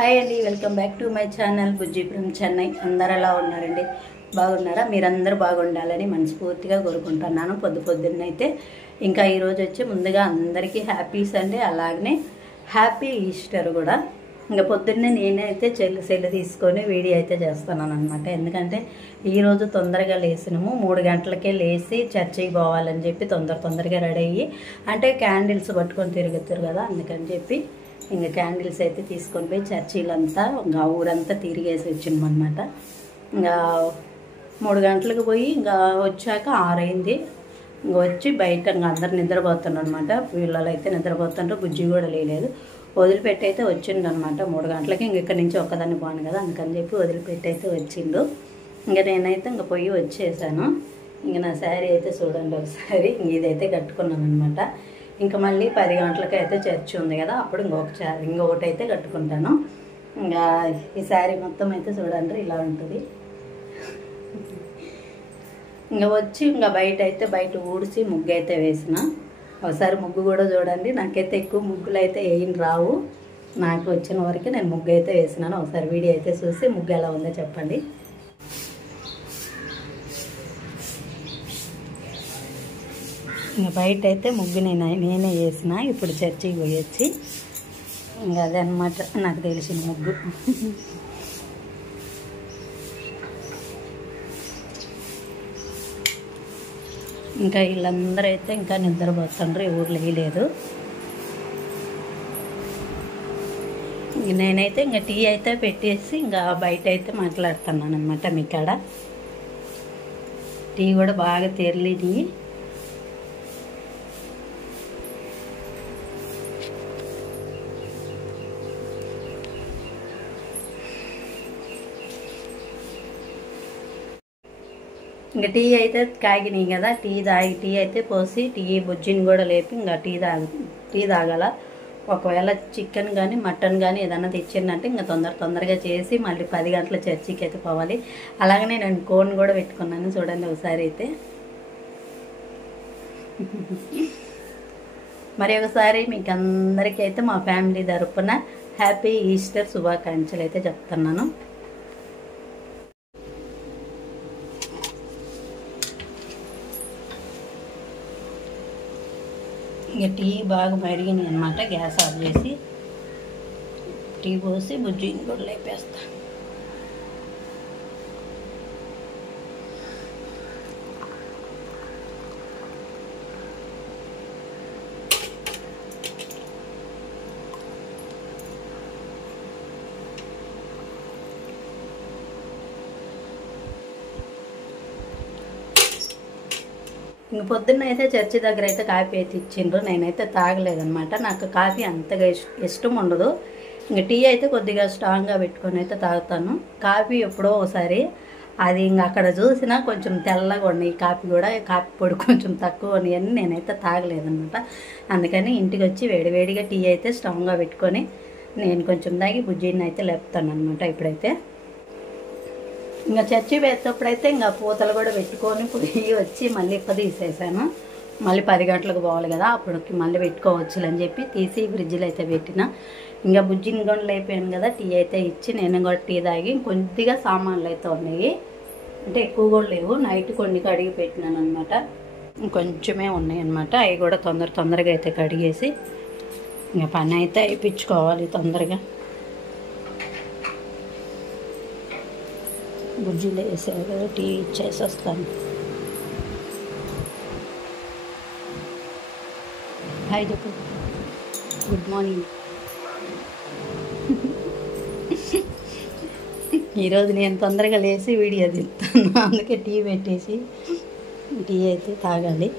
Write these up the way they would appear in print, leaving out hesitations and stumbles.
Hi అండి, welcome back to my channel Bujji from Chennai. అందరు ఎలా ఉన్నారండి? బాగున్నారా? మీరందరూ బాగుండాలని మనస్ఫూర్తిగా కోరుకుంటున్నాను. పొద్దున్నైతే ఇంకా ఈరోజు వచ్చి ముందుగా అందరికీ హ్యాపీ సండే, అలాగనే హ్యాపీ ఈస్టర్ కూడా. ఇంకా పొద్దున్నే నేనైతే సెల్లు తీసుకొని వీడియో అయితే చేస్తున్నాను అనమాట. ఎందుకంటే ఈరోజు తొందరగా లేసినాము, 3 గంటలకే లేచి చర్చికి పోవాలని చెప్పి తొందరగా రెడీ అయ్యి, అంటే క్యాండిల్స్ పట్టుకొని తిరుగుతారు కదా, అందుకని చెప్పి ఇంకా క్యాండిల్స్ అయితే తీసుకొని పోయి చర్చిలంతా ఇంకా ఊరంతా తిరిగేసి వచ్చినామన్నమాట. ఇంకా 3 గంటలకు పోయి ఇంకా వచ్చాక 6 అయింది. ఇంకా వచ్చి బయట ఇంకా అందరు నిద్రపోతున్నారు అనమాట. పిల్లలు అయితే నిద్రపోతుండ్రు, బుజ్జి కూడా లేదు. వదిలిపెట్టి అయితే వచ్చిండు అనమాట 3 గంటలకి. ఇంక ఇక్కడి నుంచి ఒక్కదాన్ని పోను కదా, అందుకని చెప్పి వదిలిపెట్టి అయితే వచ్చిండు. ఇంకా నేనైతే ఇంకా పోయి వచ్చేసాను. ఇంక నా శారీ అయితే చూడండి ఒకసారి, ఇదైతే కట్టుకున్నాను అనమాట. ఇంకా మళ్ళీ 10 గంటలకు అయితే చర్చి ఉంది కదా, అప్పుడు ఇంకొకటి అయితే కట్టుకుంటాను. ఇంకా ఈ శారీ మొత్తం అయితే చూడండి ఇలా ఉంటుంది. ఇంకా వచ్చి ఇంకా బయట ఊడ్చి ముగ్గు అయితే వేసిన. ఒకసారి ముగ్గు కూడా చూడండి. నాకైతే ఎక్కువ ముగ్గులు అయితే ఏం రావు, నాకు వచ్చిన వరకు నేను ముగ్గు అయితే వేసినాను. ఒకసారి వీడియో అయితే చూసి ముగ్గు ఎలా ఉందో చెప్పండి. ఇంకా బయట అయితే ముగ్గు నేనే వేసిన. ఇప్పుడు చర్చికి పోయొచ్చి ఇంకా అదే అనమాట నాకు తెలిసిన ముగ్గు. ఇంకా వీళ్ళందరూ అయితే ఇంకా నిద్రపోతుండ్రు, ఊర్లో వేయలేదు. నేనైతే ఇంకా టీ అయితే పెట్టేసి ఇంకా బయట అయితే మాట్లాడుతున్నాను అనమాట. మీ కాడ టీ కూడా బాగా తెరలిని. ఇంకా టీ అయితే కాగినాయి కదా, టీ అయితే పోసి బుజ్జిని కూడా లేపి ఇంకా టీ తాగాల. ఒకవేళ చికెన్ కానీ మటన్ కానీ ఏదైనా తెచ్చిందంటే ఇంకా తొందరగా చేసి మళ్ళీ 10 గంటల చర్చికి అయితే పోవాలి. అలాగనే నేను కోన్ కూడా పెట్టుకున్నాను చూడండి ఒకసారి అయితే. మరి ఒకసారి మీకు అందరికీ అయితే మా ఫ్యామిలీ తరపున హ్యాపీ ఈస్టర్ శుభాకాంక్షలు అయితే చెప్తున్నాను. ఇక టీ బాగా మరిగినాయి అనమాట. గ్యాస్ ఆఫ్ చేసి టీ పోసి బుజ్జిని కూడా లేపేస్తా. ఇంక పొద్దున్న అయితే చర్చి దగ్గర అయితే కాఫీ అయితే ఇచ్చిండ్రు. నేనైతే తాగలేదనమాట, నాకు కాఫీ అంతగా ఇష్టం ఉండదు. ఇంక టీ అయితే కొద్దిగా స్ట్రాంగ్గా పెట్టుకొని అయితే తాగుతాను. కాఫీ ఎప్పుడో ఒకసారి, అది ఇంక అక్కడ చూసినా కొంచెం తెల్లగా ఉన్నాయి కాఫీ కూడా, కాఫీ పొడి కొంచెం తక్కువ ఉన్నాయని నేనైతే తాగలేదనమాట. అందుకని ఇంటికి వచ్చి వేడివేడిగా టీ అయితే స్ట్రాంగ్గా పెట్టుకొని నేను కొంచెం తాగి బుజ్జిని అయితే లేపుతాను అనమాట. ఇప్పుడైతే ఇంకా చర్చి వేసేటప్పుడైతే ఇంకా పూతలు కూడా పెట్టుకొని పోయి వచ్చి మళ్ళీ తీసేసాను. మళ్ళీ 10 గంటలకు పోవాలి కదా, అప్పటికి మళ్ళీ పెట్టుకోవచ్చు అని చెప్పి తీసి ఫ్రిడ్జ్లో అయితే పెట్టిన. ఇంకా బుజ్జిని కూడా లేపాను కదా, టీ అయితే ఇచ్చి నేను కూడా టీ తాగి. కొద్దిగా సామాన్లు అయితే ఉన్నాయి, అంటే ఎక్కువ కూడా లేవు. నైట్ కొన్ని కడిగి పెట్టినాను అనమాట, కొంచెమే ఉన్నాయి అనమాట. అవి కూడా తొందరగా అయితే కడిగేసి ఇంకా పని అయితే అయిపించుకోవాలి తొందరగా. బుజ్జిలో వేసారు కదా, టీ ఇచ్చేసి వస్తాను. హాయ్ చెప్పు, గుడ్ మార్నింగ్. ఈరోజు నేను తొందరగా లేచి వీడియో తీస్తాను, అందుకే టీ పెట్టేసి టీ అయితే తాగాలి.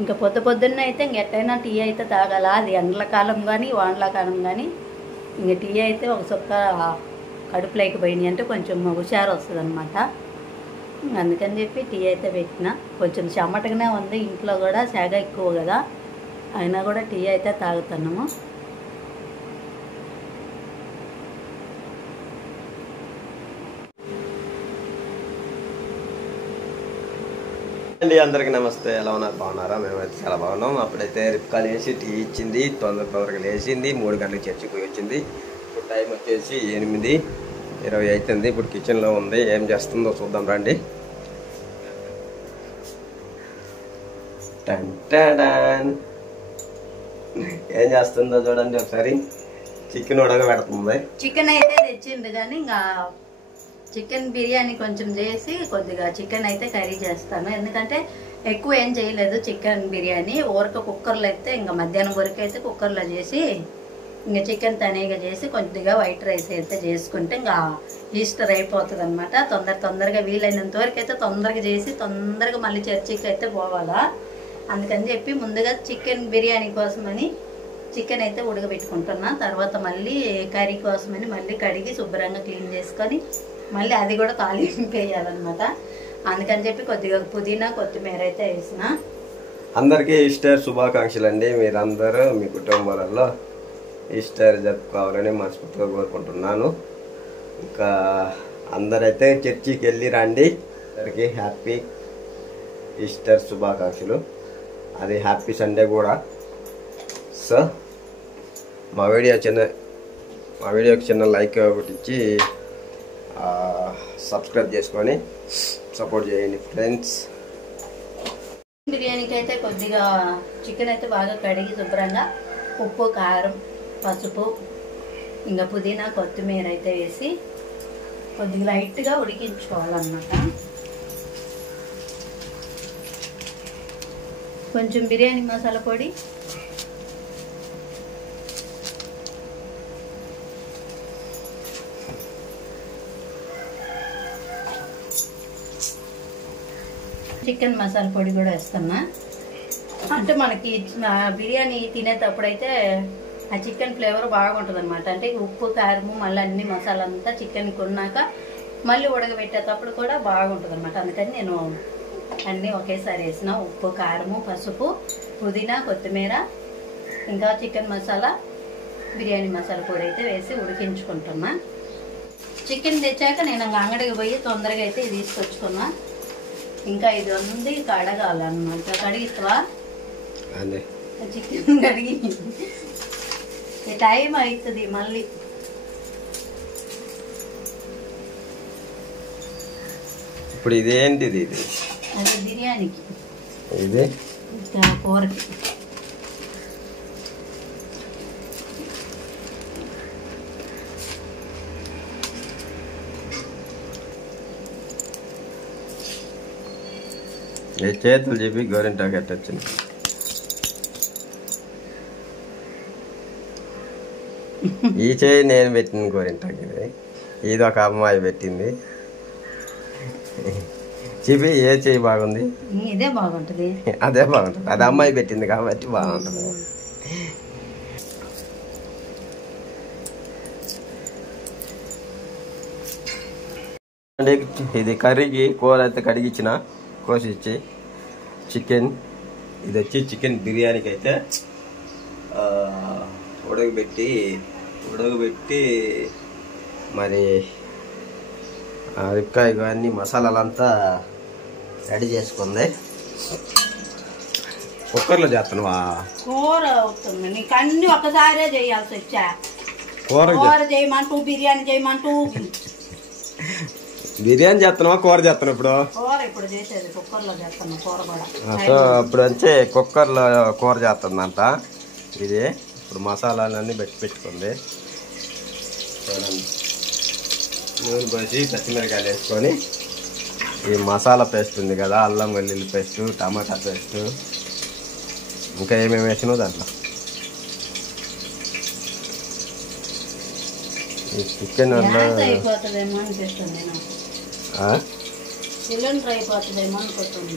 ఇంకా పొద్దున్న అయితే ఇంకెట్టయినా టీ అయితే తాగాల. అది ఎండలకాలం కానీ వానలకాలం కానీ ఇంక టీ అయితే ఒక చొక్క కడుపులోకి పోయినాయి అంటే కొంచెం హుషారు వస్తుంది అనమాట. అందుకని చెప్పి టీ అయితే పెట్టిన. కొంచెం చెమటగానే ఉంది, ఇంట్లో కూడా సేగ ఎక్కువ కదా, అయినా కూడా టీ అయితే తాగుతున్నాము. అండి అందరికి నమస్తే. ఎలా ఉన్నారు? బాగున్నారా? మేమైతే చాలా బాగున్నాం. అప్పుడైతే రిప్కా లేచి టీ ఇచ్చింది, తొందరగా లేచింది, 3 గంటలకు చర్చికి పోయి వచ్చింది. ఇప్పుడు టైం వచ్చేసి 8:20 అవుతుంది. ఇప్పుడు కిచెన్లో ఉంది. ఏం చేస్తుందో చూద్దాం రండి. ఏం చేస్తుందో చూడండి ఒకసారి. చికెన్ ఉడక పెడుతుంది. చికెన్ అయితే తెచ్చింది కానీ ఇంకా చికెన్ బిర్యానీ కొంచెం చేసి కొద్దిగా చికెన్ అయితే కర్రీ చేస్తాను. ఎందుకంటే ఎక్కువ ఏం చేయలేదు చికెన్ బిర్యానీ. ఊరక కుక్కర్లో అయితే ఇంకా మధ్యాహ్నం వరకు అయితే కుక్కర్లో చేసి ఇంకా చికెన్ తనీగా చేసి కొద్దిగా వైట్ రైస్ అయితే చేసుకుంటే ఇంకా ఈస్టర్ అయిపోతుంది అనమాట. తొందరగా వీలైనంత వరకు అయితే తొందరగా చేసి తొందరగా మళ్ళీ చర్చికి అయితే పోవాలా. అందుకని చెప్పి ముందుగా చికెన్ బిర్యానీ కోసమని చికెన్ అయితే ఉడకబెట్టుకుంటున్నా. తర్వాత మళ్ళీ కర్రీ కోసమని మళ్ళీ కడిగి శుభ్రంగా క్లీన్ చేసుకొని మళ్ళీ అది కూడా తాలింపు వేయాలన్నమాట. అందుకని చెప్పి కొద్దిగా పుదీనా కొత్తిమీర అయితే వేసిన. అందరికీ ఈస్టర్ శుభాకాంక్షలు అండి. మీరందరూ మీ కుటుంబాలలో ఈస్టర్ జరుపుకోవాలని మనస్ఫూర్తిగా కోరుకుంటున్నాను. ఇంకా అందరైతే చర్చికి వెళ్ళి రండి. అందరికీ హ్యాపీ ఈస్టర్ శుభాకాంక్షలు. అది హ్యాపీ సండే కూడా. సో మా వీడియోకి చిన్న లైక్ ఒకటి ఇచ్చి సబ్స్క్రైబ్ చేసుకొని సపోర్ట్ చేయండి ఫ్రెండ్స్. బిర్యానీకి అయితే కొద్దిగా చికెన్ అయితే బాగా కడిగి శుభ్రంగా ఉప్పు, కారం, పసుపు, ఇంకా పుదీనా కొత్తిమీర అయితే వేసి కొద్దిగా లైట్గా ఉడికించుకోవాలన్నమాట. కొంచెం బిర్యానీ మసాలా పొడి, చికెన్ మసాలా పొడి కూడా వేస్తున్నా. అంటే మనకి బిర్యానీ తినేటప్పుడు అయితే ఆ చికెన్ ఫ్లేవర్ బాగుంటుంది అనమాట. అంటే ఉప్పు, కారము, మళ్ళీ అన్ని మసాలా అంతా చికెన్కి ఉన్నాక మళ్ళీ ఉడకబెట్టేటప్పుడు కూడా బాగుంటుంది అనమాట. అందుకని నేను అన్నీ ఒకేసారి వేసిన. ఉప్పు, కారము, పసుపు, పుదీనా, కొత్తిమీర, ఇంకా చికెన్ మసాలా, బిర్యానీ మసాలా పొడి అయితే వేసి ఉడికించుకుంటున్నా. చికెన్ తెచ్చాక నేను అంగడికి పోయి తొందరగా అయితే ఇది తీసుకొచ్చుకున్నా. ఇంకా ఇది ఉంది కడగాలన్నమాట. కడిగిస్తావా? చికెన్ కడిగి టైం అవుతుంది మళ్ళీ. ఇప్పుడు ఇదేంటిది? ఇది అది బిర్యానీకి, ఇది కూరకి. చేతులు చెప్పి గోరింటాకు ఎట్టొచ్చింది. ఈ చేయి నేను పెట్టిన గోరింటాకు ఇది ఒక అమ్మాయి పెట్టింది. చెప్పి ఏ చేయి బాగుంది? ఇదే బాగుంటుంది. అదే బాగుంటుంది. అది అమ్మాయి పెట్టింది కాబట్టి బాగుంటుంది. ఇది కర్రీకి కూర అయితే కడిగిచ్చిన, కోసిచ్చి. చికెన్ ఇది వచ్చి చికెన్ బిర్యానీకి అయితే ఉడకబెట్టి మరి రిప్కాయ కానీ మసాలాలంతా రెడీ చేసుకుంది. కుక్కర్లో చేస్తానువా? కూర అవుతుంది నీకు అన్ని ఒకసారే చేయాల్సి వచ్చా. కూర చేయమంటూ బిర్యానీ చేయమంటూ. బిర్యానీ చేస్తున్నావా కూర చేస్తున్నావు? ఇప్పుడు చేసేది కుక్కర్లో చేస్తాను కూర కూడా. సో ఇప్పుడు వచ్చి కుక్కర్లో కూర చేస్తుందంట. ఇది ఇప్పుడు మసాలాలన్నీ పెట్టుకుంది. చూడండి, నూనె పోసి పచ్చిమిరకాయలు వేసుకొని ఈ మసాలా పేస్ట్ ఉంది కదా, అల్లం వెల్లుల్లి పేస్టు, టమాటా పేస్టు, ఇంకా ఏమేమి వేసినావు దాంట్లో. ఈ చికెన్ అయిపోతుందేమో అనిపిస్తుంది. సిలిండర్ అయిపోతుందేమో అనుకుంటుంది.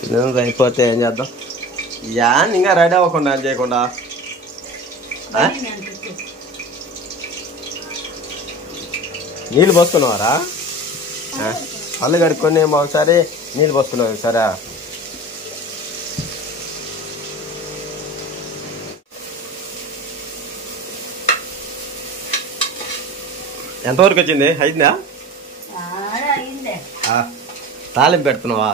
సిలిండర్ అయిపోతే ఏం చేద్దాం? ఇంకా రెడీ అవ్వకుండా చేయకుండా నీళ్ళు పోసుకున్నావారా? అల్లు కడుక్కొని ఒకసారి నీళ్ళు పోసుకున్నావు సరే. ఎంతవరకు వచ్చింది? అయిందా? తాలింపు పెడుతున్నావా?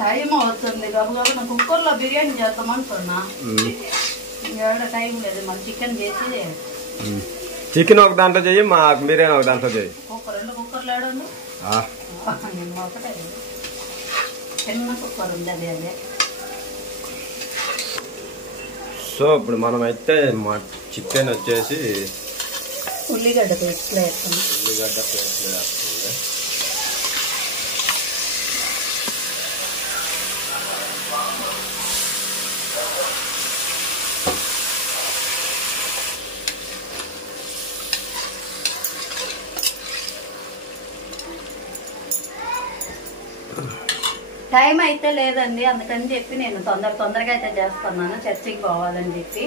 టైం అవుతుంది గబగబా కుక్కర్లో బిర్యానీ చేద్దామనుకున్నా. ఎవడ టైం లేదు, మళ్ళీ చికెన్ చేసి చికెన్ ఒక దాంట్లో చెయ్యి, మా బిర్యానీ ఒక దాంట్లో చెయ్యి. రెండు కుక్కర్లు ఆడండి. ఒకటే చిన్న కుక్కర్ ఉంది, అదే అదే. సో ఇప్పుడు మనమైతే మా చికెన్ వచ్చేసి ఉల్లిగడ్డ పేస్ట్లో వేస్తాం. ఉల్లిగడ్డ పేస్ట్లో వేస్తుంది. టైం అయితే లేదండి, అందుకని చెప్పి నేను తొందరగా అయితే చేస్తున్నాను. చర్చికి పోవాలని చెప్పి,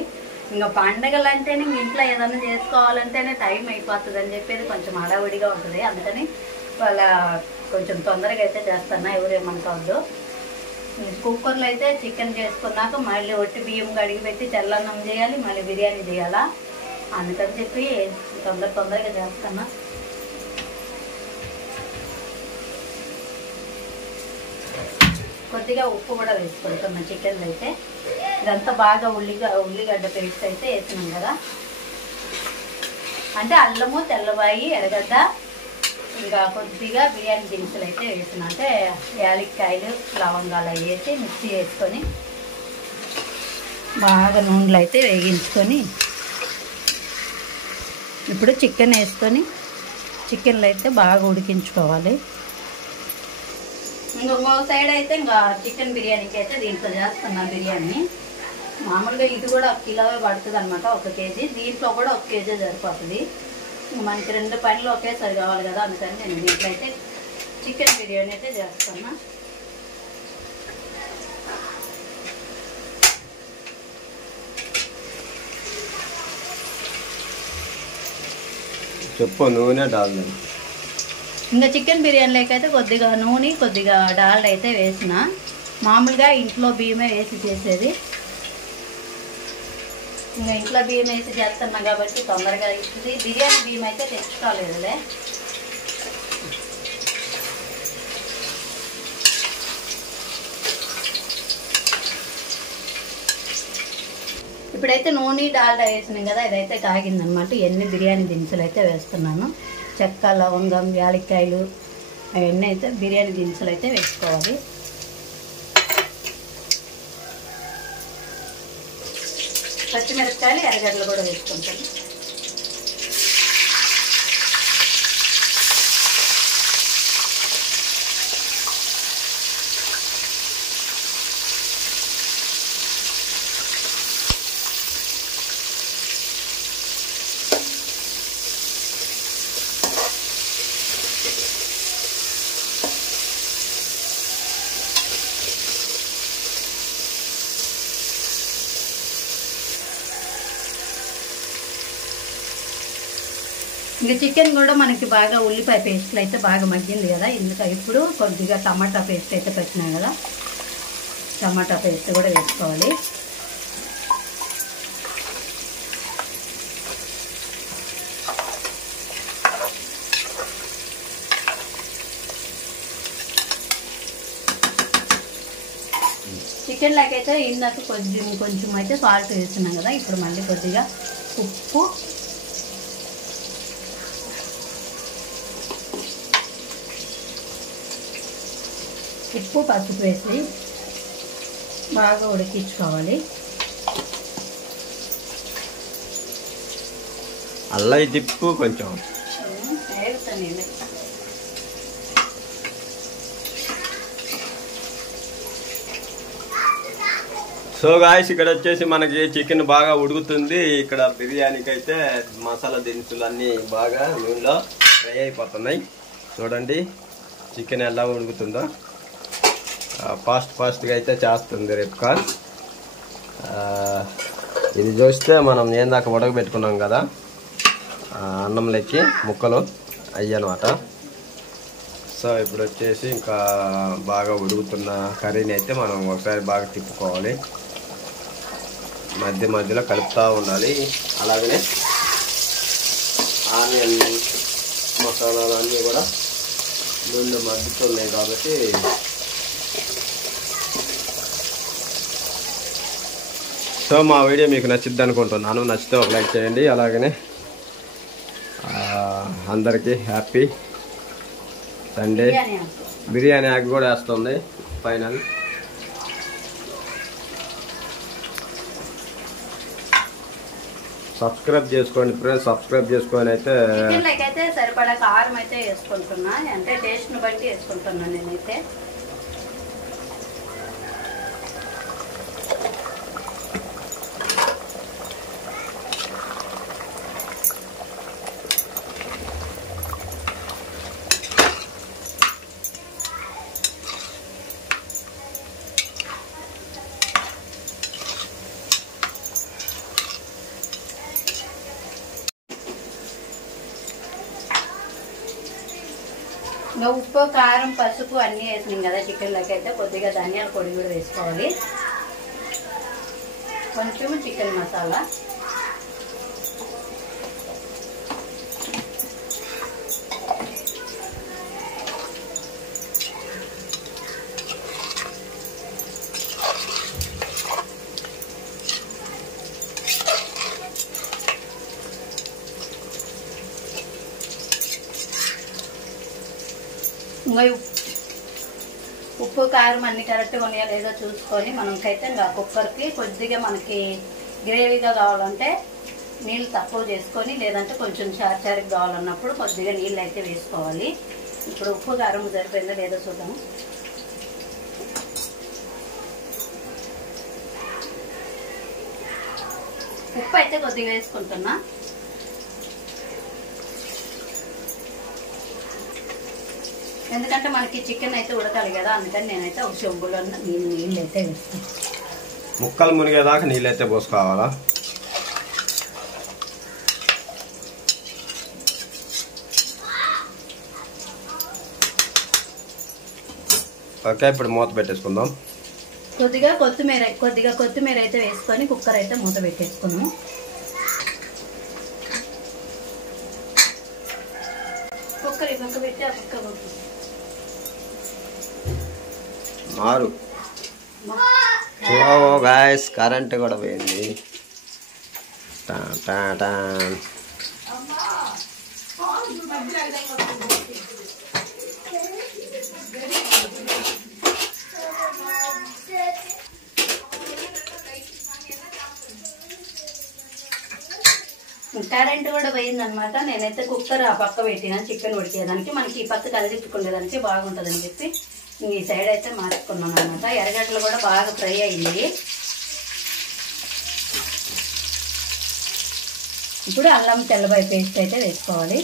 ఇంకా పండగలు అంటేనే ఇంట్లో ఏదైనా చేసుకోవాలంటేనే టైం అయిపోతుంది అని చెప్పేది కొంచెం హడావుడిగా ఉంటుంది. అందుకని వాళ్ళ కొంచెం తొందరగా అయితే చేస్తున్నా, ఎవరేమనుకోవద్దు. కుక్కర్లో అయితే చికెన్ చేసుకున్నాక మళ్ళీ ఒట్టి బియ్యం కడిగి పెట్టి తెల్లన్నం చేయాలి, మళ్ళీ బిర్యానీ చేయాలా. అందుకని చెప్పి తొందరగా చేస్తున్నా. కొద్దిగా ఉప్పు కూడా వేసుకుంటున్నాం చికెన్లో అయితే. ఇదంతా బాగా ఉల్లిగడ్డ పేస్ట్ అయితే వేసినాం కదా. అంటే అల్లము, తెల్లవాయి, ఎర్రగడ్డ, ఇంకా కొద్దిగా బిర్యానీ దినుసులు అయితే వేసిన, అంటే యాలక్కాయలు, లవంగాలు అవి వేసి మిక్సీ వేసుకొని బాగా నూనెలో అయితే వేగించుకొని ఇప్పుడు చికెన్ వేసుకొని చికెన్లో అయితే బాగా ఉడికించుకోవాలి. ఇంకొక సైడ్ అయితే ఇంకా చికెన్ బిర్యానీకి అయితే దీంట్లో చేస్తున్నా బిర్యానీ. మామూలుగా ఇది కూడా 1 కిలో పడుతుంది అనమాట, 1 కేజీ. దీంట్లో కూడా 1 కేజీ సరిపోతుంది. మనకి 2 పనులు ఒకేసారి కావాలి కదా, అందుకని నేను దీంట్లో అయితే చికెన్ బిర్యానీ అయితే చేస్తున్నా. చెప్పు, నూనె డాల్డా. ఇంకా చికెన్ బిర్యానీలోకి అయితే కొద్దిగా నూనె, కొద్దిగా డాల్డా అయితే వేసిన. మామూలుగా ఇంట్లో బియ్యమే వేసి చేసేది. ఇంకా ఇంట్లో బియ్యం వేసి చేస్తున్నాం కాబట్టి తొందరగా ఇస్తుంది. బిర్యానీ బియ్యం అయితే తెచ్చుకోలేదులే. ఇప్పుడైతే నూనె డాల్డా వేసినాం కదా, ఇదైతే కాగిందనమాట. ఎన్ని బిర్యానీ దినుసులు అయితే వేస్తున్నాను. చెక్క, లవంగం, యాలక్కాయలు అవన్నీ అయితే బిర్యానీ దినుసులు అయితే వేసుకోవాలి. పచ్చిమిరపకాయలు, ఎర్రగడ్డలు కూడా వేసుకుంటాను. ఇంకా చికెన్ కూడా మనకి బాగా ఉల్లిపాయ పేస్ట్లు అయితే బాగా మగ్గింది కదా. ఇప్పుడు కొద్దిగా టమాటా పేస్ట్ అయితే పెట్టినాం కదా, టమాటా పేస్ట్ కూడా వేసుకోవాలి. చికెన్లోకి అయితే ఇందాక కొంచెం అయితే సాల్ట్ వేస్తున్నాం కదా. ఇప్పుడు మళ్ళీ కొద్దిగా ఉప్పు, పసుపు వేసి బాగా ఉడికించుకోవాలి. అల్లయి తిప్పు కొంచెం. సో గాయ్స్, ఇక్కడ వచ్చేసి మనకి చికెన్ బాగా ఉడుకుతుంది. ఇక్కడ బిర్యానీకి అయితే మసాలా దినుసులు అన్నీ బాగా నూనెలో ఫ్రై అయిపోతున్నాయి. చూడండి చికెన్ ఎలా ఉడుకుతుందో. ఫాస్ట్గా అయితే చేస్తుంది రేపుకా. ఇది చూస్తే మనం ఏందాక ఉడకబెట్టుకున్నాం కదా అన్నంలోకి ముక్కలు అయ్యనమాట. సో ఇప్పుడు వచ్చేసి ఇంకా బాగా ఉడుకుతున్న కర్రీని అయితే మనం ఒకసారి బాగా తిప్పుకోవాలి, మధ్యలో కలుపుతూ ఉండాలి. అలాగనే ఆనియన్ మసాలాలు అన్నీ కూడా నూనె మగ్గుతున్నాయి కాబట్టి సో మా వీడియో మీకు నచ్చిద్ది అనుకుంటున్నాను. నచ్చితే ఒక లైక్ చేయండి. అలాగనే అందరికీ హ్యాపీ సండే. బిర్యానీ ఆకు కూడా వేస్తుంది ఫైనల్. సబ్స్క్రైబ్ చేసుకోండి ఫ్రెండ్స్. సబ్స్క్రైబ్ చేసుకొని అయితే సరిపడా కారం అయితే వేసుకుంటున్నా, అంటే టేస్ట్ని బట్టి వేసుకుంటున్నాను నేనైతే. ఇంకా ఉప్పు, కారం, పసుపు అన్నీ వేసినాం కదా చికెన్లోకి. అయితే కొద్దిగా ధనియాల పొడి కూడా వేసుకోవాలి, కొంచెం చికెన్ మసాలా, ఇంకా ఉప్పు కారం అన్ని కరెక్ట్గా ఉన్నాయో లేదో చూసుకొని మనకైతే ఇంకా కుక్కర్కి కొద్దిగా మనకి గ్రేవీగా కావాలంటే నీళ్ళు తక్కువ చేసుకొని, లేదంటే కొంచెం చారుచారుగా కావాలన్నప్పుడు కొద్దిగా నీళ్ళు అయితే వేసుకోవాలి. ఇప్పుడు ఉప్పు కారం సరిపోయిందో లేదో చూద్దాము. ఉప్పు అయితే కొద్దిగా వేసుకుంటున్నా. ఎందుకంటే మనకి చికెన్ అయితే ఉడకాలి కదా, అందుకని నేనైతే ఒక చెంబులో నీళ్ళు అయితే వేస్తాను. ముక్కలు మునిగేదాకా నీళ్ళు అయితే పోసుకోవాలా. ఓకే, ఇప్పుడు మూత పెట్టేసుకుందాం. కొద్దిగా కొత్తిమీర అయితే వేసుకొని కుక్కర్ అయితే మూత పెట్టేసుకున్నాము. కుక్కర్ ఈ పక్క పెట్టి ఆ పక్క మారు గాయస్, కరెంట్ కూడా పోయింది. కరెంట్ కూడా పోయిందనమాట. నేనైతే కుక్కర్ ఆ పక్క పెట్టినా చికెన్ ఉడికేదానికి, మనకి ఈ పక్క కలిదిప్పుకునేదానికి బాగుంటుందని చెప్పి ఈ సైడ్ అయితే మార్చుకున్నాను అనమాట. ఎర్రగడ్డలు కూడా బాగా ఫ్రై అయింది. ఇప్పుడు అల్లం తెల్లబాయి పేస్ట్ అయితే వేసుకోవాలి.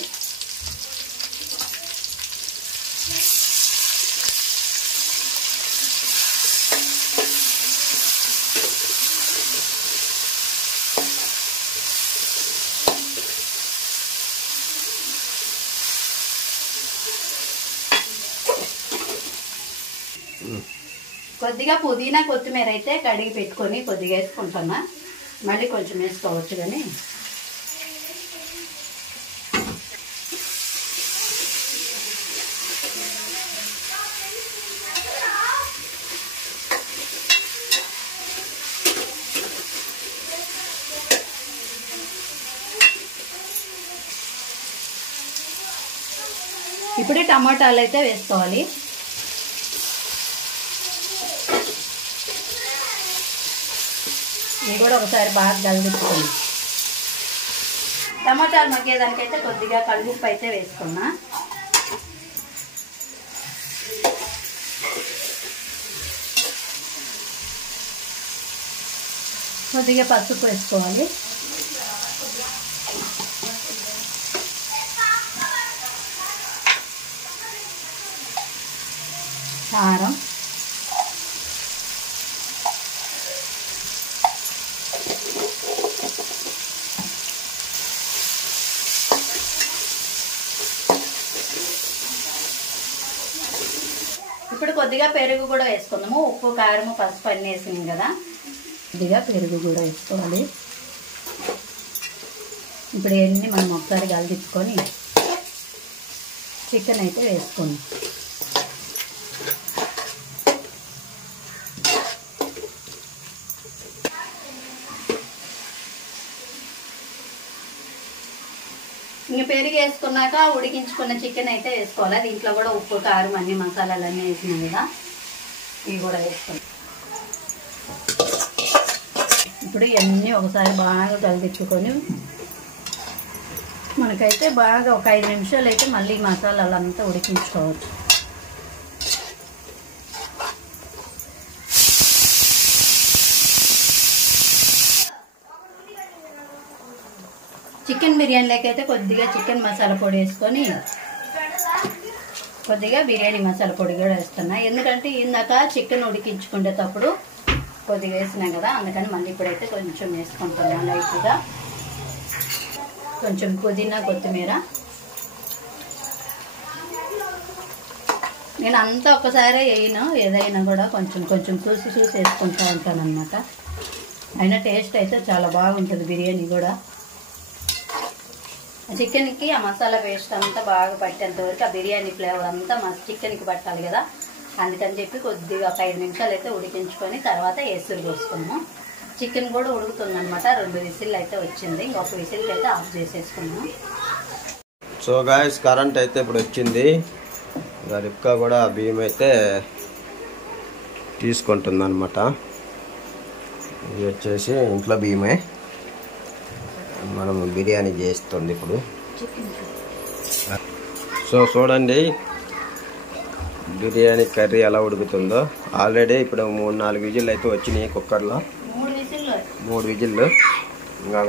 కొద్దిగా పుదీనా, కొత్తిమీర అయితే కడిగి పెట్టుకొని కొద్దిగా వేసుకుంటున్నా. మళ్ళీ కొంచెం వేసుకోవచ్చు కానీ ఇప్పుడే టమాటాలు అయితే వేసుకోవాలి. ఇది కూడా ఒకసారి బాగా కలిపించుకోండి. టమాటాలు మగ్గేదానికైతే కొద్దిగా కల్లుప్పు అయితే వేసుకున్నా. కొద్దిగా పసుపు వేసుకోవాలి. కారం, ఇప్పుడు కొద్దిగా పెరుగు కూడా వేసుకుందాము. ఉప్పు, కారం, పసుపు అన్నీ వేసినాం కదా, కొద్దిగా పెరుగు కూడా వేసుకోవాలి. ఇప్పుడు ఇవన్నీ మనం ఒకసారి కలిగించుకొని చికెన్ అయితే వేసుకోండి. ఇంక పెరుగు వేసుకున్నాక ఉడికించుకున్న చికెన్ అయితే వేసుకోవాలి. దీంట్లో కూడా ఉప్పు కారం అన్ని మసాలాలు అన్నీ వేసినాం కదా, ఇవి కూడా వేసుకోండి. ఇప్పుడు ఇవన్నీ ఒకసారి బాగా కలిపించుకొని మనకైతే బాగా ఒక 5 నిమిషాలు అయితే మళ్ళీ మసాలాలంతా ఉడికించుకోవచ్చు. చికెన్ బిర్యానీలోకి అయితే కొద్దిగా చికెన్ మసాలా పొడి వేసుకొని కొద్దిగా బిర్యానీ మసాలా పొడి కూడా వేస్తున్నా. ఎందుకంటే ఇందాక చికెన్ ఉడికించుకునేటప్పుడు కొద్దిగా వేసినాం కదా, అందుకని మళ్ళీ ఇప్పుడైతే కొంచెం వేసుకుంటున్నాను లైట్గా. కొంచెం పుదీనా కొత్తిమీర. నేను అంతా ఒక్కసారి వేయను, ఏదైనా కూడా కొంచెం కొంచెం చూసి వేసుకుంటూ ఉంటాను అన్నమాట. అయినా టేస్ట్ అయితే చాలా బాగుంటుంది బిర్యానీ కూడా. చికెన్కి ఆ మసాలా పేస్ట్ అంతా బాగా పట్టేంత వరకు ఆ బిర్యానీ ఫ్లేవర్ అంతా మా చికెన్కి పట్టాలి కదా, అందుకని చెప్పి కొద్దిగా ఒక 5 నిమిషాలు అయితే ఉడికించుకొని తర్వాత ఎసురు పోసుకున్నాము. చికెన్ కూడా ఉడుకుతుంది అనమాట. 2 విసిల్ అయితే వచ్చింది, ఇంకొక విసిల్కి అయితే ఆఫ్ చేసేసుకున్నాము. సో గాయస్ కరెంట్ అయితే ఇప్పుడు వచ్చింది. రిప్కా కూడా బియ్యం అయితే తీసుకుంటుంది అనమాట. ఇది వచ్చేసి ఇంట్లో బియ్యమే మనం బిర్యానీ చేస్తుంది ఇప్పుడు. సో చూడండి బిర్యానీ కర్రీ ఎలా ఉడుకుతుందో. ఆల్రెడీ ఇప్పుడు 3-4 విజిల్ అయితే వచ్చినాయి కుక్కర్లో. 3 విజిల్లు. ఇంకా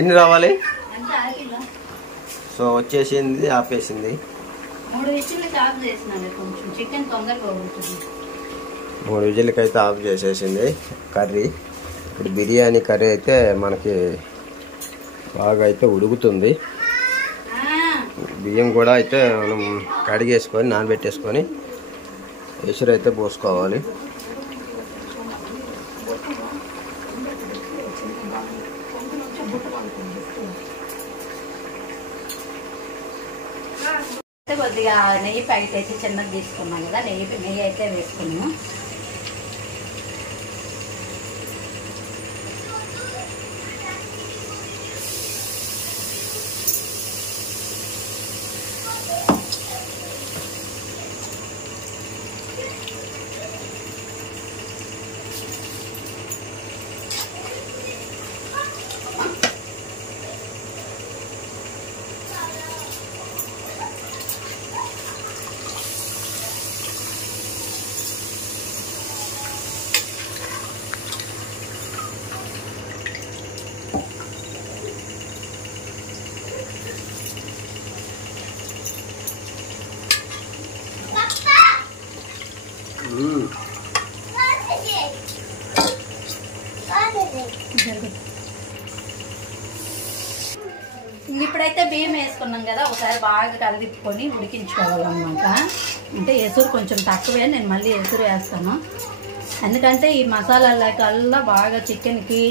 ఎన్ని రావాలి? సో వచ్చేసింది, ఆపేసింది. 3 విజిల్కి అయితే ఆఫ్ చేసేసింది కర్రీ. ఇప్పుడు బిర్యానీ కర్రీ అయితే మనకి బాగా అయితే ఉడుకుతుంది. బియ్యం కూడా అయితే మనం కడిగేసుకొని నానబెట్టేసుకొని ఎసురు అయితే పోసుకోవాలి. కొద్దిగా నెయ్యి ప్యాకెట్ అయితే చిన్నది తీసుకున్నాం కదా, నెయ్యి అయితే వేసుకున్నాము. ఇప్పుడైతే బియ్యం వేసుకున్నాం కదా, ఒకసారి బాగా కలిపుకొని ఉడికించుకోవాలన్నమాట. అంటే ఎసురు కొంచెం తక్కువే, నేను మళ్ళీ ఎసురు వేస్తాను. ఎందుకంటే ఈ మసాలాలకల్లా బాగా చికెన్కి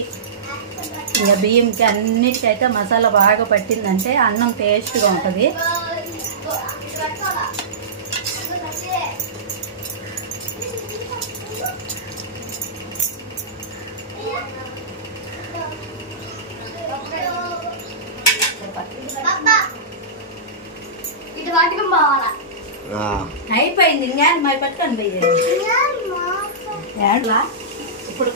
ఇంకా బియ్యంకి అన్నిటికైతే మసాలా బాగా పట్టిందంటే అన్నం టేస్ట్గా ఉంటుంది. అయిపోయింది ఇంకా మరి పట్టుకొని పోయేది. ఇప్పుడు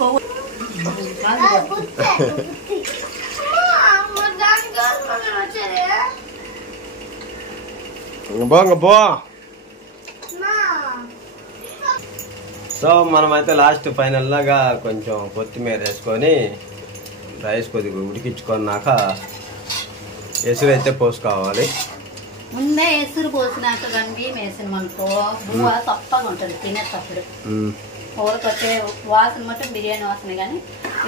సో మనమైతే లాస్ట్ ఫైనల్ లాగా కొంచెం కొత్తిమీర వేసుకొని రైస్ కొద్దిగా ఉడికించుకున్నాక ఎసురు అయితే పోసుకోవాలి. ముందే ఎసురు పోసినాక కానీ బియ్యం వేసిన మనకో బువ్వ తప్పగా ఉంటుంది తినేటప్పుడు. ఊరకొచ్చే వాసన మటం బిర్యానీ వాసన, కానీ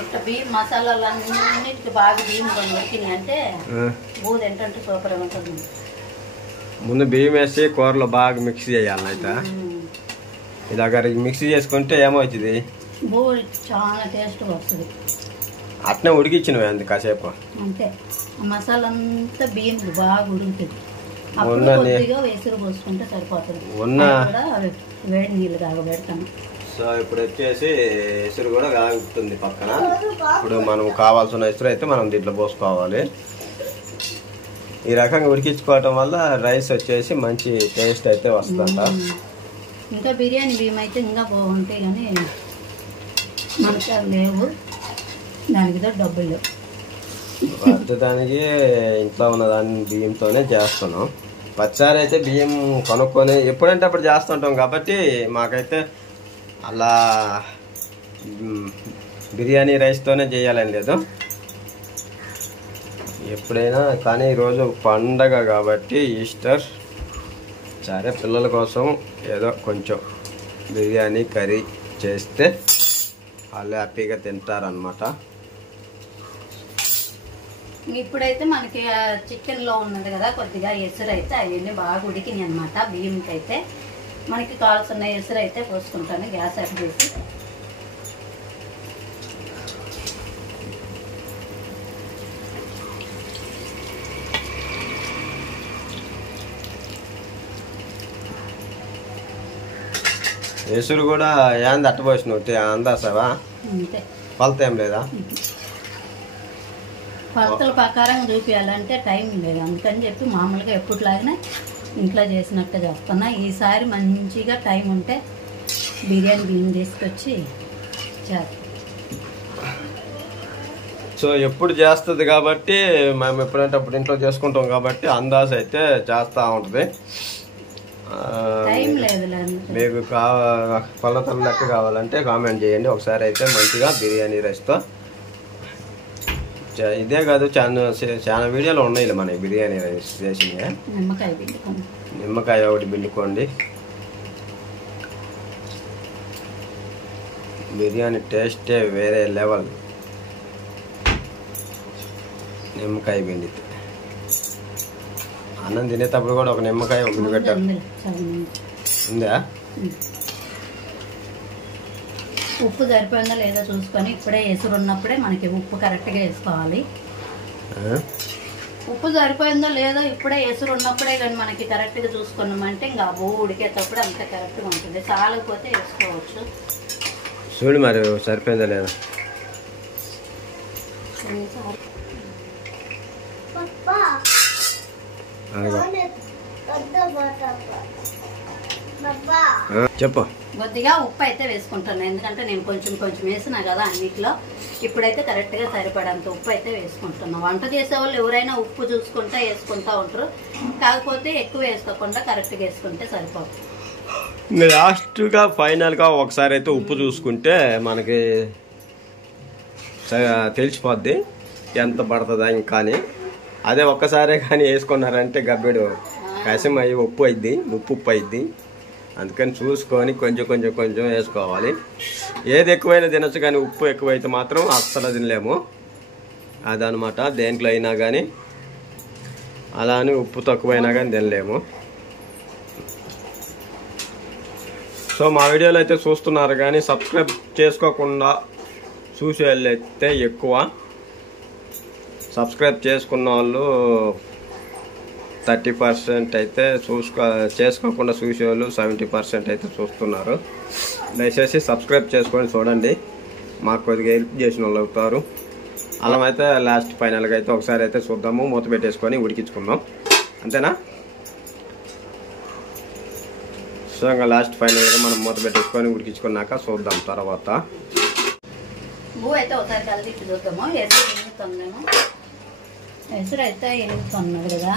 ఇట్లా బియ్యం మసాలాలు అన్నిటికీ బాగా బియ్యం కొన్ని ఉడికినాయి అంటే బువ్వ తింటుంటే సూపర్గా ఉంటుంది. ముందు బియ్యం వేసి కూరలో బాగా మిక్స్ చేయాలి. అయితే ఇలాగ మిక్స్ చేసుకుంటే ఏమవుతుంది, బువ్వ చాలా టేస్ట్గా వస్తుంది. అట్నే ఉడికిచ్చినవి అంది కాసేపు అంతే. మసాలా అంతా బియ్యం బాగా ఉడుకుతుంది. అప్పుడు కొద్దిగా ఎసురు పోసుకుంటే సరిపోతుంది. కూడా వేడి నీళ్ళు కాగబెడతాను. సో ఇప్పుడు వచ్చేసి ఎసురు కూడా కాగుతుంది పక్కన. ఇప్పుడు మనం కావాల్సిన ఎసురు అయితే మనం దీంట్లో పోసుకోవాలి. ఈ రకంగా ఉడికించుకోవటం వల్ల రైస్ వచ్చేసి మంచి టేస్ట్ అయితే వస్తుందంట. ఇంకా బిర్యానీ బియ్యం అయితే ఇంకా బాగుంటాయి, కానీ మనకి అవి లేవు, దానికి డబ్బులు లేవు. ప్రస్తుతానికి ఇంట్లో ఉన్న దాని బియ్యంతోనే చేస్తున్నాం. పచ్చారి అయితే బియ్యం కొనుక్కొని ఎప్పుడంటే అప్పుడు చేస్తుంటాం కాబట్టి మాకైతే అలా బిర్యానీ రైస్తోనే చేయాలని లేదు ఎప్పుడైనా. కానీ ఈరోజు పండగ కాబట్టి ఈస్టర్, సరే పిల్లల కోసం ఏదో కొంచెం బిర్యానీ కర్రీ చేస్తే వాళ్ళు హ్యాపీగా తింటారనమాట. ఇప్పుడైతే మనకి చికెన్లో ఉన్నది కదా కొద్దిగా ఎసురు అయితే అవన్నీ బాగా ఉడికినాయి అనమాట. బియ్యంకి అయితే మనకి కావాల్సిన ఎసురు అయితే పోసుకుంటాను. గ్యాస్ ఆఫ్ చేసి ఎసురు కూడా ఏంది అట్టపోసినట్టు అందాసావా? అంతే, కొలత ఏం లేదా? కొలతల ప్రకారం చూపించాలంటే టైం లేదు, అందుకని చెప్పి మామూలుగా ఎప్పుడులాగానే ఇంట్లో చేసినట్టు చెప్తున్నా. ఈసారి మంచిగా టైం ఉంటే బిర్యానీ బియ్యం తీసుకొచ్చి చేస్తాం. సో ఎప్పుడు చేస్తుంది కాబట్టి మేము ఎప్పుడంటే అప్పుడు ఇంట్లో చేసుకుంటాం కాబట్టి అందాజ అయితే చేస్తూ ఉంటుంది. టైం లేదు. మీకు కొలతల లెక్క కావాలంటే కామెంట్ చేయండి. ఒకసారి అయితే మంచిగా బిర్యానీ రైస్తో ఇదే కాదు చాలా వీడియోలు ఉన్నాయి మనకి బిర్యానీ రైస్ చేసినవి. నిమ్మకాయ ఒకటి పిండుకోండి. బిర్యానీ టేస్టే వేరే లెవెల్. నిమ్మకాయ పిండితే అన్నం తినేటప్పుడు కూడా ఒక నిమ్మకాయ పిండి పెట్టారు. ఉందా? ఉప్పు సరిపోయిందా లేదా చూసుకొని ఇప్పుడే ఎసురు ఉన్నప్పుడే మనకి ఉప్పు కరెక్ట్గా వేసుకోవాలి. ఉప్పు సరిపోయిందో లేదో ఇప్పుడే ఎసురు ఉన్నప్పుడే కానీ మనకి కరెక్ట్గా చూసుకున్నామంటే ఇంకా ఉడికేటప్పుడు అంత కరెక్ట్గా ఉంటుంది. చాలకపోతే వేసుకోవచ్చు. చూడు మరి సరిపోయిందా లేదా? చెప్పు. కొద్దిగా ఉప్పు అయితే వేసుకుంటాను, ఎందుకంటే నేను కొంచెం కొంచెం వేసినా కదా అన్నిట్లో. ఇప్పుడైతే కరెక్ట్గా సరిపడంత ఉప్పు అయితే వేసుకుంటున్నాను. వంట చేసేవాళ్ళు ఎవరైనా ఉప్పు చూసుకుంటా వేసుకుంటా ఉంటారు, కాకపోతే ఎక్కువ వేసుకోకుండా కరెక్ట్గా వేసుకుంటే సరిపోతుంది. లాస్ట్గా ఫైనల్గా ఒకసారి అయితే ఉప్పు చూసుకుంటే మనకి తెలిసిపోద్ది ఎంత పడుతుందా ఇంకాని. అదే ఒక్కసారే కానీ వేసుకున్నారంటే గబ్బెడు కసం అయ్యి ఉప్పు అయింది, ఉప్పు అయింది. అందుకని చూసుకొని కొంచెం కొంచెం కొంచెం వేసుకోవాలి. ఏది ఎక్కువైనా తినచ్చు, కానీ ఉప్పు ఎక్కువైతే మాత్రం అస్సలు తినలేము. అదనమాట దేంట్లో అయినా కానీ. అలా అని ఉప్పు తక్కువైనా కానీ తినలేము. సో మా వీడియోలు అయితే చూస్తున్నారు కానీ సబ్స్క్రైబ్ చేసుకోకుండా చూసే వాళ్ళు అయితే ఎక్కువ. సబ్స్క్రైబ్ చేసుకున్న వాళ్ళు 30% అయితే చేసుకోకుండా చూసేవాళ్ళు 70% అయితే చూస్తున్నారు. దయచేసి సబ్స్క్రైబ్ చేసుకొని చూడండి, మాకు కొద్దిగా హెల్ప్ చేసిన వాళ్ళు అవుతారు. అలా అయితే లాస్ట్ ఫైనల్గా అయితే ఒకసారి అయితే చూద్దాము. మూత పెట్టేసుకొని ఉడికించుకుందాం, అంతేనా? సో ఇంకా లాస్ట్ ఫైనల్గా మనం మూత పెట్టేసుకొని ఉడికించుకున్నాక చూద్దాం తర్వాత. అయితే ఒకసారి కలిపి చూద్దాము. ఎసురు ఎనుగుతుందేమో. ఎసురు అయితే ఎనుగుతున్నాడు కదా.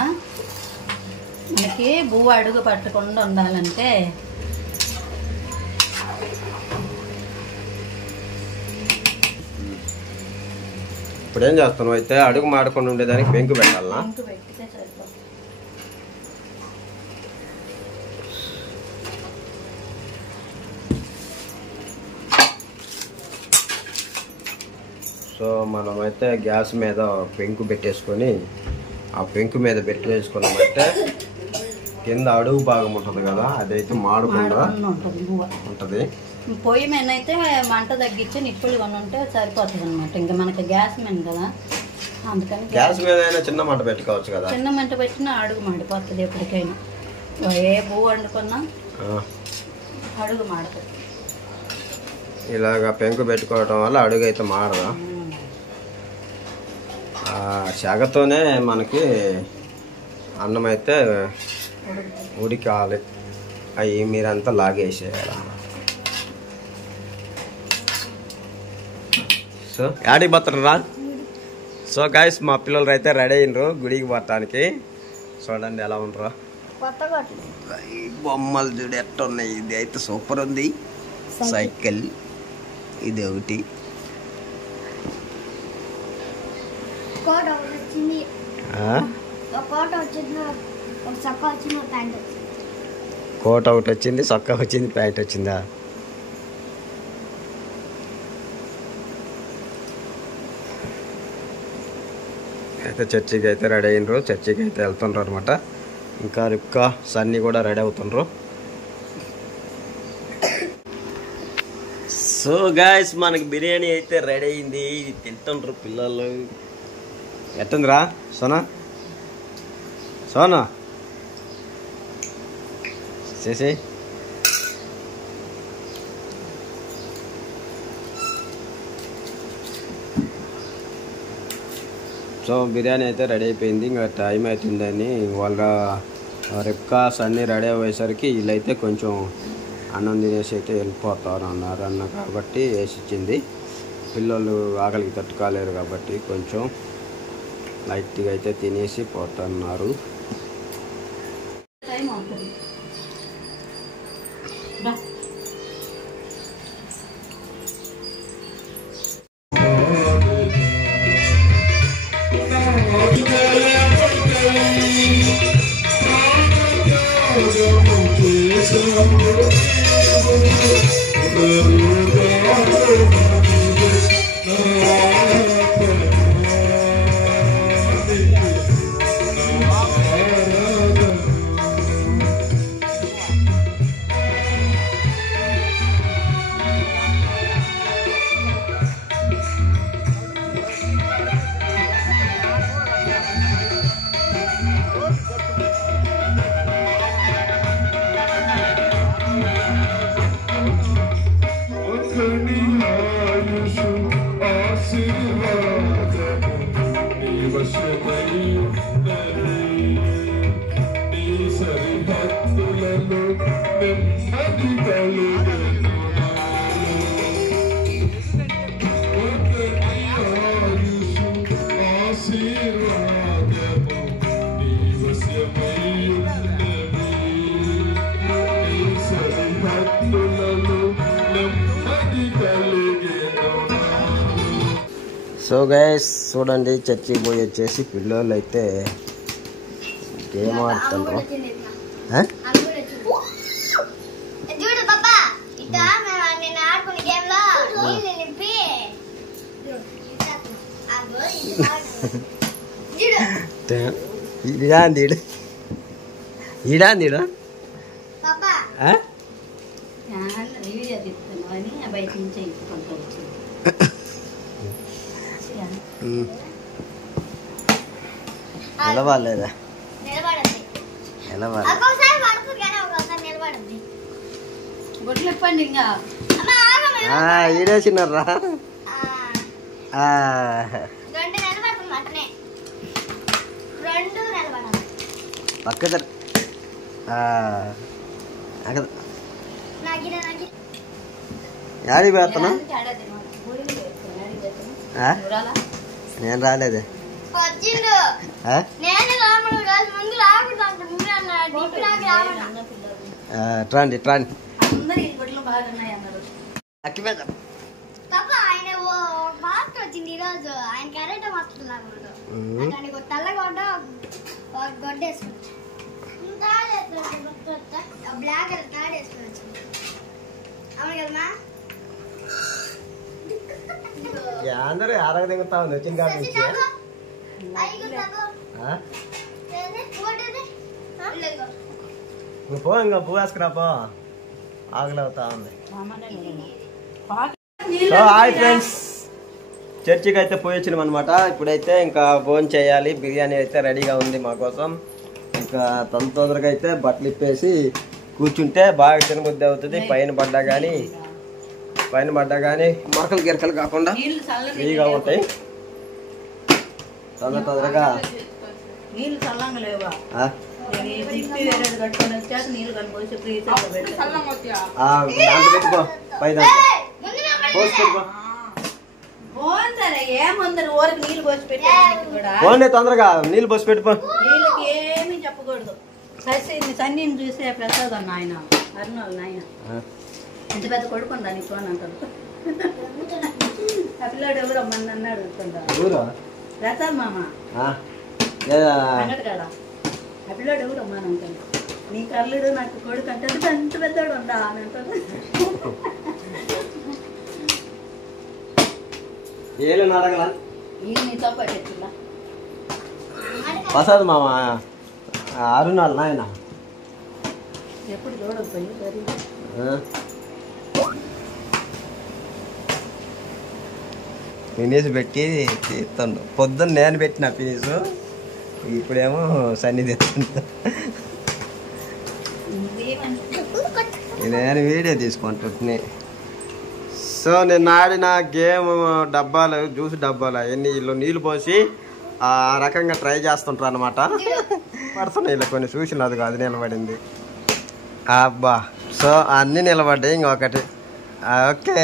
మనకి బువ్వ అడుగు పట్టకుండా ఉండాలంటే ఇప్పుడు ఏం చేస్తున్నావు అయితే? అడుగు మాడకుండా ఉండేదానికి పెంకు పెట్టాలనా? పెంకు పెట్టితే సరిపోతుంది. సో మనమైతే గ్యాస్ మీద పెంకు పెట్టేసుకొని ఆ పెంకు మీద పెట్టేసుకున్నామంటే కింద అడుగు భాగం ఉంటుంది కదా, అదైతే మాడకుండా ఉంటుంది. పొయ్యి మీద అయితే మంట తగ్గించి నిప్పులు కొని ఉంటే సరిపోతుంది అనమాట. ఇంకా మనకి గ్యాస్ మీద కదా, అందుకని గ్యాస్ మీద అయినా చిన్న మంట పెట్టుకోవచ్చు కదా. చిన్న మంట పెట్టినా అడుగు మాడిపోతుంది ఎప్పటికైనా. ఏ పువ్వు వండుకున్నా అడుగు మాడుతుంది. ఇలాగా పెంకు పెట్టుకోవటం వల్ల అడుగు అయితే మాడదా. చెగతోనే మనకి అన్నం అయితే ఉడికాలి. అవి మీరంతా లాగేసేయాలి. సో యాడికి పోతారా? సో గైస్ మా పిల్లలు అయితే రెడీ అయినరు గుడికి పోవటానికి. చూడండి ఎలా ఉండరు. బొమ్మలు చూడు ఎట్ట ఉన్నాయి. ఇది అయితే సూపర్ ఉంది. సైకిల్ ఇది ఒకటి. కోట్ ఒకటి వచ్చింది, సొక్కా వచ్చింది, ప్యాంట్ వచ్చిందా? అయితే చర్చికి అయితే రెడీ అయినరు. చర్చికి అయితే వెళ్తుండ్రు అనమాట. ఇంకా రిక్కా సన్నీ కూడా రెడీ అవుతుండ్రు. సో గాయస్ మనకి బిర్యానీ అయితే రెడీ అయింది. తింటుండ్రు పిల్లలు. ఎట్టుందిరా సోనా? సోనా చేసి సో బిర్యానీ అయితే రెడీ అయిపోయింది. ఇంకా టైం అవుతుందని వాళ్ళ రిప్కాస్ అన్నీ రెడీ అయ్యేసరికి వీళ్ళైతే కొంచెం అన్నం తినేసి అయితే వెళ్ళిపోతారు అన్న కాబట్టి వేసి ఇచ్చింది. పిల్లలు ఆకలికి తట్టుకోలేరు కాబట్టి కొంచెం లైట్గా అయితే తినేసి పోతున్నారు. సో గైస్ చూడండి చర్చికి పోయి వచ్చేసి పిల్లలు అయితే గేమ్ ఆడుతుండ్రు. ఈడాందీడు బయట నుంచి నిలవాలేదా? ఈడేసినారా? పక్క యాడికి పోతున్నా? నేను రాలేదే. ట్రాండి ట్రాండి అందరూ ఆరోగ్య దిగుతా ఉంది వచ్చిన కాడ నుంచి. నువ్వు పో, ఇంకా పువ్వు వేసుకురా పో, ఆకలి అవుతా ఉంది. సో హాయ్ ఫ్రెండ్స్, చర్చికి అయితే పోయి వచ్చినాం అనమాట. ఇప్పుడైతే ఇంకా భోజనం చేయాలి. బిర్యానీ అయితే రెడీగా ఉంది మా కోసం. ఇంకా తొందరగా అయితే బట్టలు ఇప్పేసి కూర్చుంటే బాగా తినబుద్ధి అవుతుంది. పైన పడ్డా కానీ మొరకలు గిరకలు కాకుండా ఫ్రీగా ఉంటాయి. తొందరగా నీళ్ళు చల్లంగా లేవా? పెట్టుకో పై పోండి తొందరగా నీళ్ళు పోసి పెట్టుకో. నీళ్ళకి ఏమీ చెప్పకూడదు. సన్నీని చూసే ప్రసాదం నాయన అరుణాలు నాయన ఇంత పెద్ద కొడుకుందా నీ ఫోన్ అంటారు. ఆ పిల్లాడు ఎవరు రమ్మని నన్ను అడుగుతుందా? ప్రసాద్ మామ అంగటకాడ ఆ పిల్లాడు ఎవరు రమ్మని అంటాడు. నీ కల్లుడు నాకు కొడుకు అంటే అంత పెద్దోడు ఉందా అని అంటారు. నీతో పట్టేస్తుందా ప్రసాద్ మామ అరుణాలు నాయన ఎప్పుడు చూడకపోయి ఫినిష్ పెట్టి తీస్తాను. పొద్దున్న నేను పెట్టిన ఫినిష్, ఇప్పుడేమో సన్ని తెస్తుంటా. నేను వీడియో తీసుకుంటున్నా. సో నేను ఆడిన గేమ్ డబ్బాలు, జ్యూస్ డబ్బాలు అవన్నీ వీళ్ళు నీళ్ళు పోసి ఆ రకంగా ట్రై చేస్తుంటారు అనమాట. పడుతున్నాయి ఇలా కొన్ని చూసినది కాదు నిలబడింది. అబ్బా సో అన్నీ నిలబడ్డాయి. ఇంకొకటి ఓకే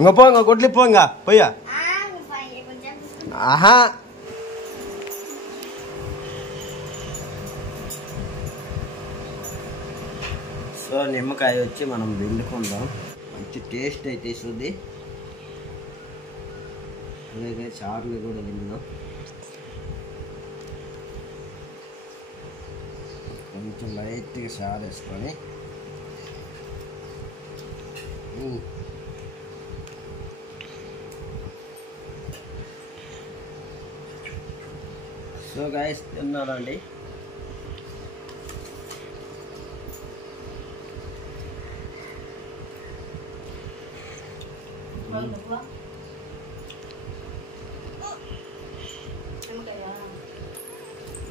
ఇంకో కొట్లు పోంగా పోయా. ఆహా సో నిమ్మకాయ వచ్చి మనం పిండుకుందాం. మంచి టేస్ట్ అయితే ఇస్తుంది. అలాగే చారుని కూడా పిండుదాం. కొంచెం లైట్గా చారు వేసుకొని సో గాయస్ తిన్నారండి.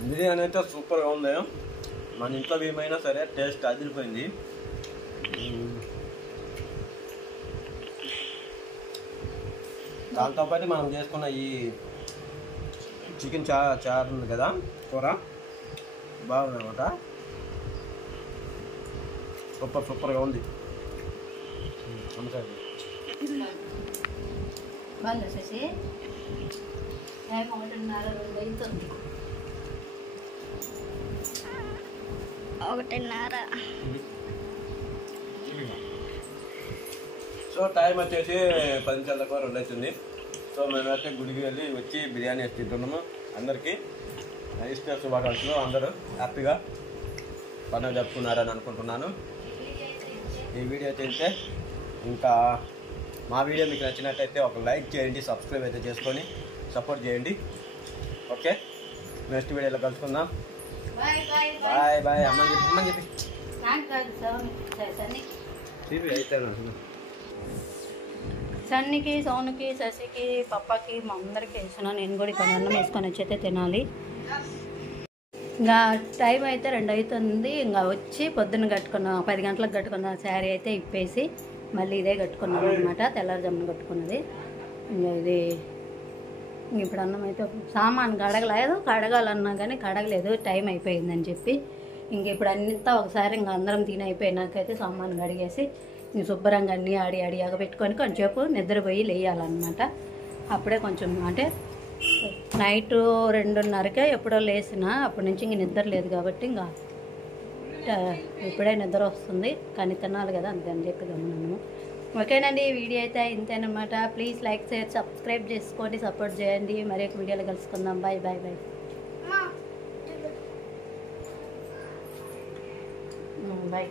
బిర్యానీ అయితే సూపర్గా ఉంది. మన ఇంట్లో ఏమైనా సరే టేస్ట్ అదిరిపోయింది. దాంతోపాటు మనం చేసుకున్న ఈ చికెన్ చారు ఉంది కదా, కూర బాగుంది అనమాట. సూపర్గా ఉంది. శశి 1:30. సో టైం వచ్చేసి 10 నిమిషాలకు 2 అవుతుంది. సో మేమైతే గుడికి వెళ్ళి వచ్చి బిర్యానీ వేసి తింటున్నాము. అందరికీ ఈస్టర్ శుభాకాంక్షలు. అందరూ హ్యాపీగా పండుగ జరుపుకున్నారని అనుకుంటున్నాను. ఈ వీడియో తింటే ఇంకా మా వీడియో మీకు నచ్చినట్టయితే ఒక లైక్ చేయండి, సబ్స్క్రైబ్ అయితే చేసుకొని సపోర్ట్ చేయండి. ఓకే, నెక్స్ట్ వీడియోలో కలుసుకుందాం. Bye bye. అమ్మని చెప్పి సన్నికి, సోనుకి, శశికి, పప్పకి మా అందరికి వేసిన. నేను కూడా ఇక్కడ అన్నం వేసుకొని వచ్చి అయితే తినాలి. ఇంకా టైం అయితే 2 అవుతుంది. ఇంకా వచ్చి పొద్దున్న కట్టుకున్న 10 గంటలకు కట్టుకున్న శారీ అయితే ఇప్పేసి మళ్ళీ ఇదే కట్టుకున్నాను అనమాట. తెల్లారుజామున కట్టుకున్నది. ఇంకా ఇది ఇప్పుడు అన్నం అయితే సామాన్ కడగలేదు. కడగాలన్నా కానీ కడగలేదు, టైం అయిపోయిందని చెప్పి. ఇంక ఇప్పుడు అంతా ఒకసారి ఇంకా అందరం తిని అయిపోయినాకైతే సామాన్ కడిగేసి ఇంక శుభ్రంగా అన్నీ ఆడి ఆగబెట్టుకొని కొంచెంసేపు నిద్రపోయి లేయాలన్నమాట. అప్పుడే కొంచెం అంటే నైట్ 2:30కే ఎప్పుడో లేసిన, అప్పటి నుంచి ఇంక నిద్ర లేదు కాబట్టి ఇంకా ఇప్పుడే నిద్ర వస్తుంది. కానీ తినాలి కదా, అందుకని చెప్పి గమనము. ఓకేనండి, వీడియో అయితే ఇంతేనమాట. ప్లీజ్ లైక్, షేర్, సబ్స్క్రైబ్ చేసుకోండి, సపోర్ట్ చేయండి. మరి ఒక వీడియోలో కలుసుకుందాం. Bye bye bye bye.